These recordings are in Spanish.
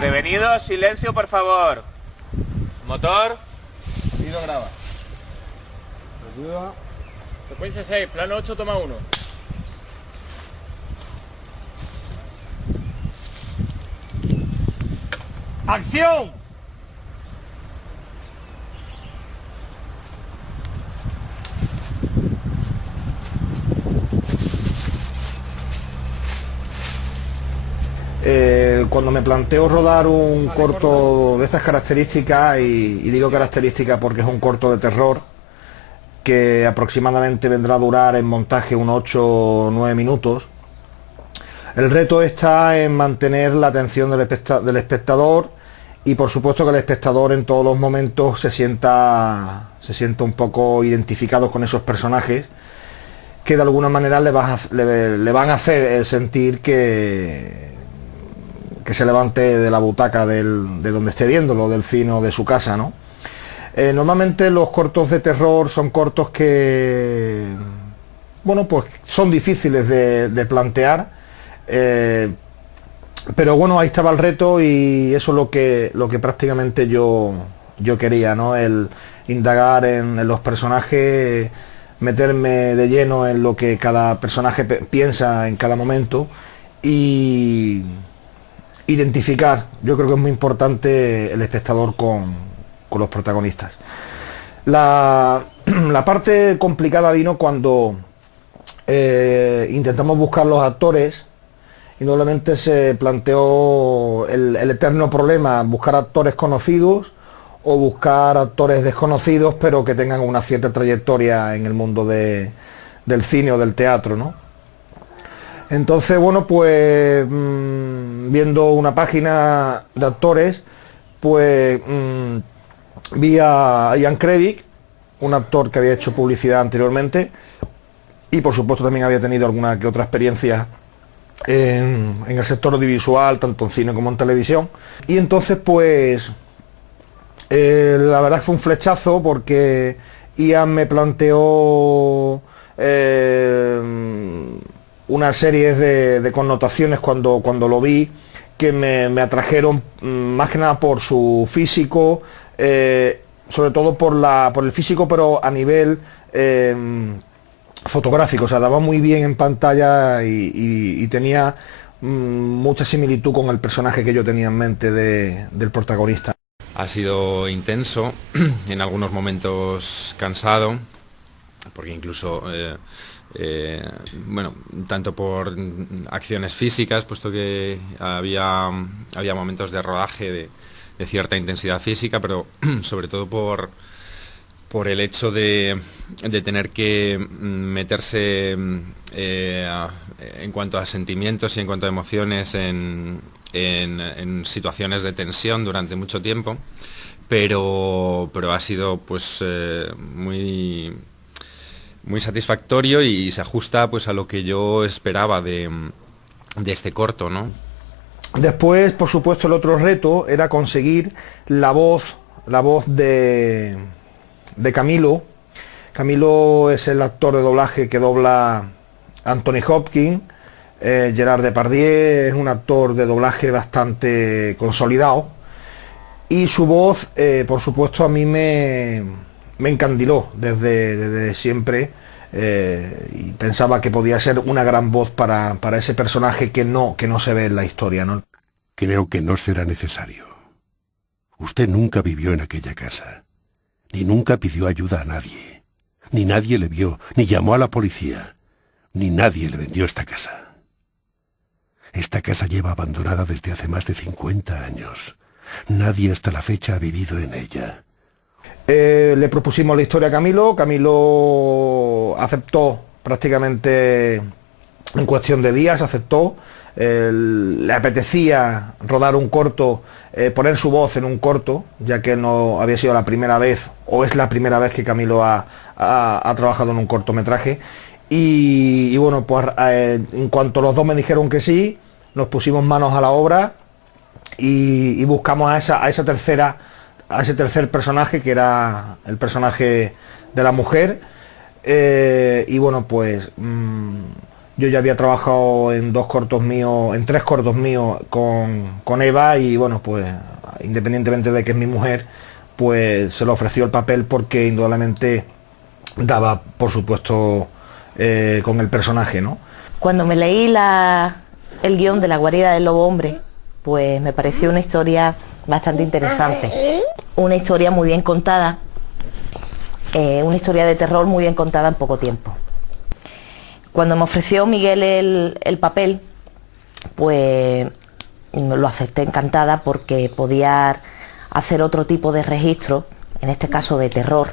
Prevenidos, silencio por favor. Motor. Pido graba. Ayuda. Secuencia 6, plano 8, toma 1. ¡Acción! Cuando me planteo rodar un corto de estas características, y digo características porque es un corto de terror, que aproximadamente vendrá a durar en montaje unos 8 o 9 minutos, el reto está en mantener la atención del espectador y por supuesto que el espectador en todos los momentos se sienta un poco identificado con esos personajes que de alguna manera le van a hacer sentir que se levante de la butaca de donde esté viéndolo, del cine o de su casa, ¿no? Normalmente los cortos de terror son cortos que, bueno, pues son difíciles de plantear, pero bueno, ahí estaba el reto y eso es lo que prácticamente yo quería, ¿no? El indagar en los personajes, meterme de lleno en lo que cada personaje piensa en cada momento y identificar. Yo creo que es muy importante el espectador con los protagonistas. La parte complicada vino cuando intentamos buscar los actores y normalmente se planteó el eterno problema, buscar actores conocidos o buscar actores desconocidos pero que tengan una cierta trayectoria en el mundo del cine o del teatro, ¿no? Entonces, bueno, pues viendo una página de actores, pues vi a Ian Krevik, un actor que había hecho publicidad anteriormente y por supuesto también había tenido alguna que otra experiencia en el sector audiovisual, tanto en cine como en televisión. Y entonces pues la verdad fue un flechazo porque Ian me planteó una serie de connotaciones cuando lo vi que me atrajeron más que nada por su físico, sobre todo por el físico, pero a nivel fotográfico, o sea, daba muy bien en pantalla y tenía mucha similitud con el personaje que yo tenía en mente del protagonista. Ha sido intenso, en algunos momentos cansado, porque incluso bueno, tanto por acciones físicas, puesto que había momentos de rodaje de cierta intensidad física, pero sobre todo por el hecho de tener que meterse en cuanto a sentimientos y en cuanto a emociones en situaciones de tensión durante mucho tiempo, pero ha sido pues muy satisfactorio y se ajusta pues a lo que yo esperaba de este corto, ¿no? Después, por supuesto, el otro reto era conseguir la voz de Camilo. Camilo es el actor de doblaje que dobla Anthony Hopkins. Gerard Depardieu es un actor de doblaje bastante consolidado y su voz, por supuesto, a mí me encandiló desde siempre, y pensaba que podía ser una gran voz para ese personaje que no se ve en la historia, ¿no? Creo que no será necesario. Usted nunca vivió en aquella casa, ni nunca pidió ayuda a nadie, ni nadie le vio, ni llamó a la policía, ni nadie le vendió esta casa. Esta casa lleva abandonada desde hace más de 50 años. Nadie hasta la fecha ha vivido en ella. Le propusimos la historia a Camilo. Camilo aceptó prácticamente en cuestión de días, aceptó. Le apetecía rodar un corto, poner su voz en un corto, ya que no había sido la primera vez, o es la primera vez que Camilo ha trabajado en un cortometraje. Y bueno, pues en cuanto los dos me dijeron que sí, nos pusimos manos a la obra y buscamos a ese tercer personaje, que era el personaje de la mujer. Y bueno, pues Yo ya había trabajado en tres cortos míos con Eva y bueno, pues independientemente de que es mi mujer, pues se le ofreció el papel porque indudablemente daba, por supuesto, con el personaje, ¿no? Cuando me leí el guión de La guarida del lobo hombre, pues me pareció una historia bastante interesante. Una historia muy bien contada, una historia de terror muy bien contada en poco tiempo. Cuando me ofreció Miguel el papel, pues lo acepté encantada porque podía hacer otro tipo de registro, en este caso de terror,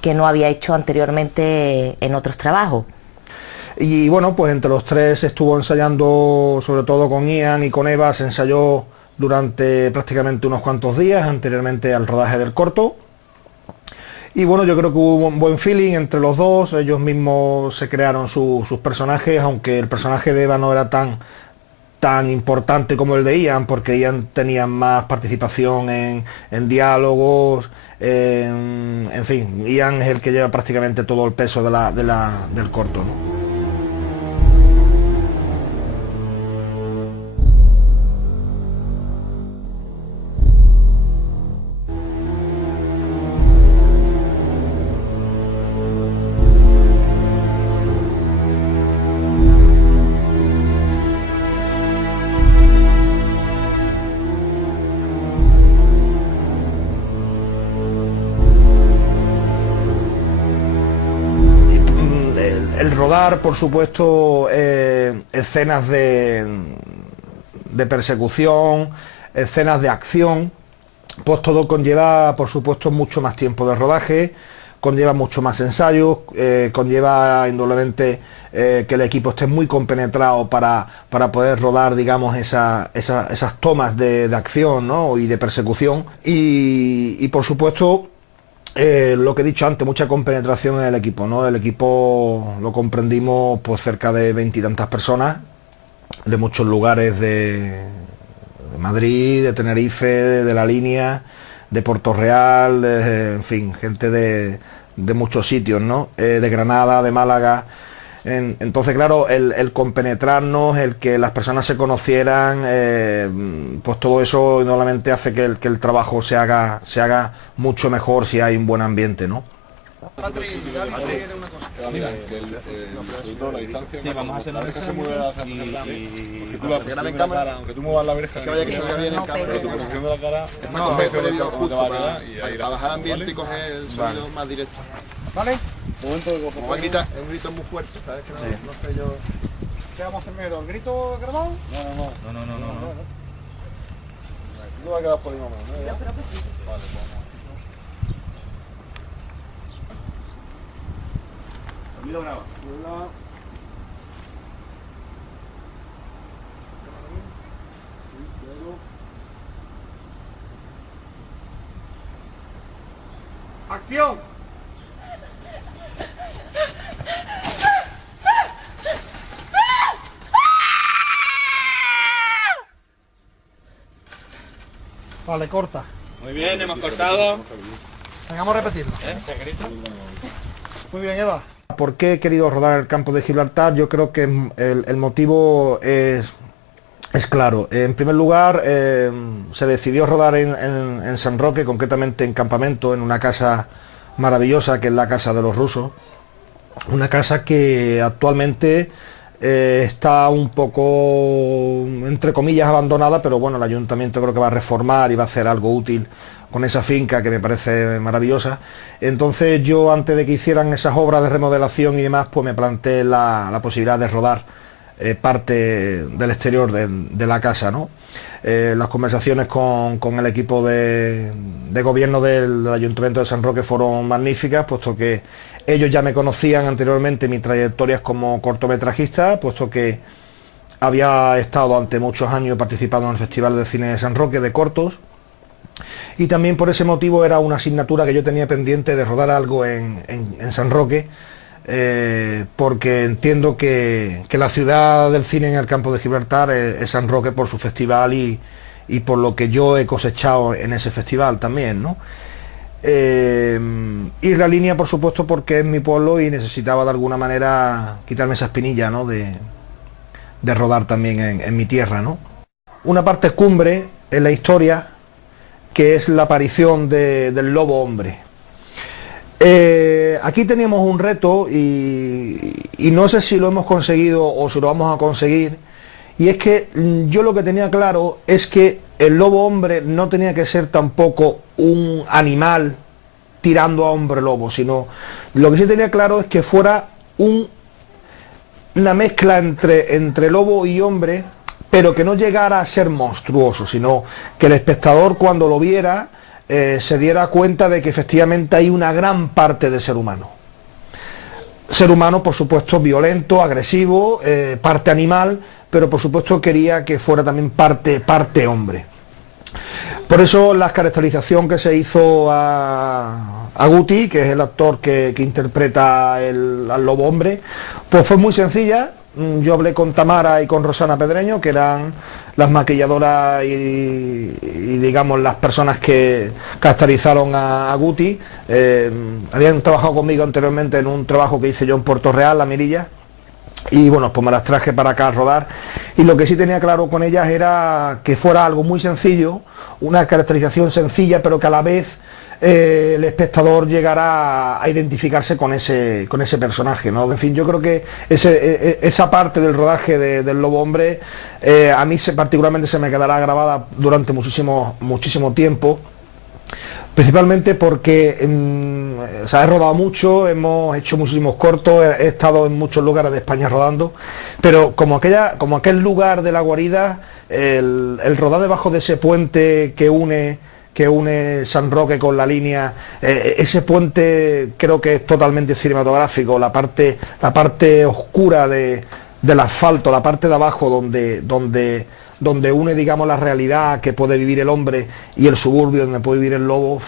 que no había hecho anteriormente en otros trabajos. Y bueno, pues entre los tres estuvo ensayando, sobre todo con Ian y con Eva, se ensayó durante prácticamente unos cuantos días, anteriormente al rodaje del corto. Y bueno, yo creo que hubo un buen feeling entre los dos, ellos mismos se crearon sus personajes, aunque el personaje de Eva no era tan importante como el de Ian, porque Ian tenía más participación en diálogos, en fin, Ian es el que lleva prácticamente todo el peso del corto, ¿no? El rodar, por supuesto, escenas de persecución, escenas de acción, pues todo conlleva, por supuesto, mucho más tiempo de rodaje, conlleva mucho más ensayos, conlleva indudablemente que el equipo esté muy compenetrado para poder rodar, digamos, esas tomas de acción, ¿no? Y de persecución. Y por supuesto, lo que he dicho antes, mucha compenetración en el equipo, ¿no? El equipo lo comprendimos pues cerca de 20 y tantas personas, de muchos lugares de Madrid, de Tenerife, de La Línea, de Puerto Real, en fin, gente de muchos sitios, ¿no? De Granada, de Málaga. Entonces, claro, el compenetrarnos, el que las personas se conocieran, pues todo eso normalmente hace que el trabajo se haga mucho mejor si hay un buen ambiente, ¿no? La distancia, sí, vamos a hacer una que se mueve y tú la grabas en cámara, aunque tú muevas la oreja, que vaya que salga bien en cámara, pero tu posición de la cara es más complejo justo para trabajar ambiente y coger el sonido más directo. ¿Vale? Un momento de como es un grito muy fuerte, ¿sabes? Que no sé yo. ¿Qué vamos a hacer primero? ¿El grito grabado? No. No va a quedar por ahí más o menos, ¿no? Yo creo que sí. Vale, vamos. Camilo graba. ¡Acción! Vale, corta. Muy bien, hemos cortado. Vamos a repetirlo. Muy bien, Eva. ¿Por qué he querido rodar el campo de Gibraltar? Yo creo que el motivo es claro. En primer lugar, se decidió rodar en San Roque, concretamente en campamento, en una casa maravillosa que es la Casa de los Rusos. Una casa que actualmente está un poco, entre comillas, abandonada, pero bueno, el ayuntamiento creo que va a reformar y va a hacer algo útil con esa finca que me parece maravillosa. Entonces yo, antes de que hicieran esas obras de remodelación y demás, pues me planteé la posibilidad de rodar parte del exterior de la casa, ¿no? Las conversaciones con el equipo de gobierno del Ayuntamiento de San Roque fueron magníficas, puesto que ellos ya me conocían anteriormente mis trayectorias como cortometrajista, puesto que había estado ante muchos años participando en el Festival de Cine de San Roque de cortos, y también por ese motivo era una asignatura que yo tenía pendiente de rodar algo en San Roque, porque entiendo que la ciudad del cine en el campo de Gibraltar es San Roque por su festival y por lo que yo he cosechado en ese festival también, ¿no? Y La Línea, por supuesto, porque es mi pueblo y necesitaba de alguna manera quitarme esa espinilla, ¿no? de de rodar también en mi tierra, ¿no? Una parte cumbre en la historia, que es la aparición del lobo hombre. Aquí teníamos un reto y no sé si lo hemos conseguido o si lo vamos a conseguir, y es que yo lo que tenía claro es que el lobo hombre no tenía que ser tampoco un animal tirando a hombre lobo, sino lo que sí tenía claro es que fuera una mezcla entre lobo y hombre, pero que no llegara a ser monstruoso, sino que el espectador cuando lo viera se diera cuenta de que efectivamente hay una gran parte de ser humano. Ser humano, por supuesto, violento, agresivo, parte animal, pero por supuesto quería que fuera también parte hombre. Por eso la caracterización que se hizo a Guti, que es el actor que interpreta al lobo hombre, pues fue muy sencilla. Yo hablé con Tamara y con Rosana Pedreño, que eran las maquilladoras y digamos las personas que caracterizaron a Guti. Habían trabajado conmigo anteriormente en un trabajo que hice yo en Puerto Real, La Mirilla, y bueno, pues me las traje para acá a rodar, y lo que sí tenía claro con ellas era que fuera algo muy sencillo, una caracterización sencilla, pero que a la vez el espectador llegará a identificarse con ese personaje, ¿no? En fin, yo creo que esa parte del rodaje del Lobo Hombre a mí particularmente se me quedará grabada durante muchísimo tiempo, principalmente porque se ha rodado mucho, hemos hecho muchísimos cortos, he estado en muchos lugares de España rodando, pero como aquel lugar de La Guarida, el rodar debajo de ese puente que une San Roque con la línea, ese puente creo que es totalmente cinematográfico, la parte oscura del asfalto, la parte de abajo donde une, digamos, la realidad que puede vivir el hombre y el suburbio donde puede vivir el lobo,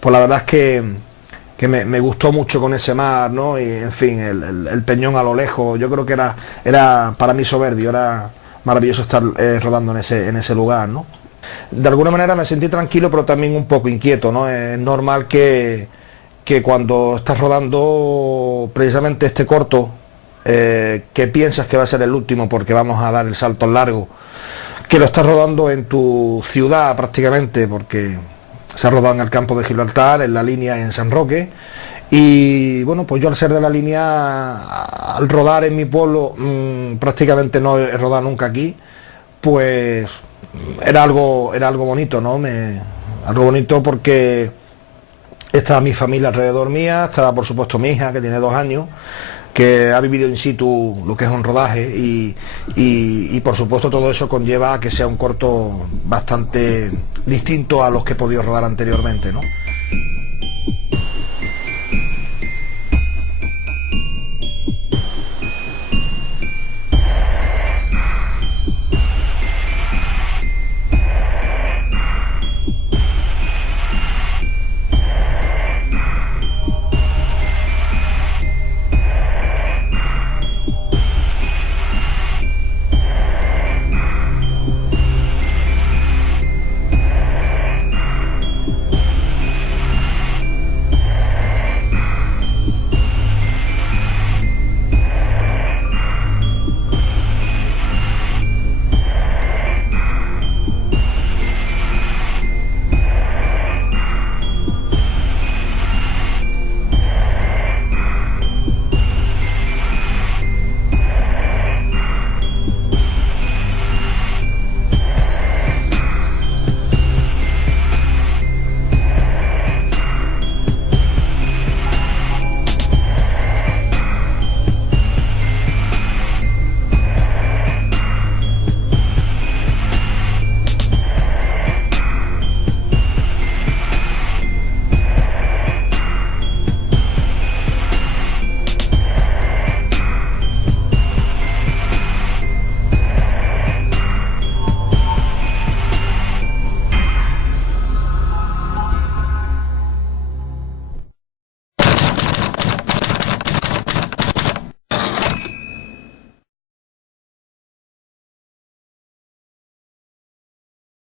pues la verdad es que me gustó mucho con ese mar, ¿no? Y en fin, el peñón a lo lejos, yo creo que era para mí soberbio, era maravilloso estar rodando en ese lugar, ¿no? De alguna manera me sentí tranquilo, pero también un poco inquieto, ¿no? Es normal que cuando estás rodando precisamente este corto, que piensas que va a ser el último porque vamos a dar el salto largo, que lo estás rodando en tu ciudad prácticamente, porque se ha rodado en el campo de Gibraltar, en la línea en San Roque, y bueno, pues yo al ser de la línea, al rodar en mi pueblo, prácticamente no he rodado nunca aquí, pues era algo bonito, ¿no? Algo bonito porque estaba mi familia alrededor mía, estaba por supuesto mi hija, que tiene 2 años, que ha vivido in situ lo que es un rodaje, y por supuesto todo eso conlleva a que sea un corto bastante distinto a los que he podido rodar anteriormente, ¿no?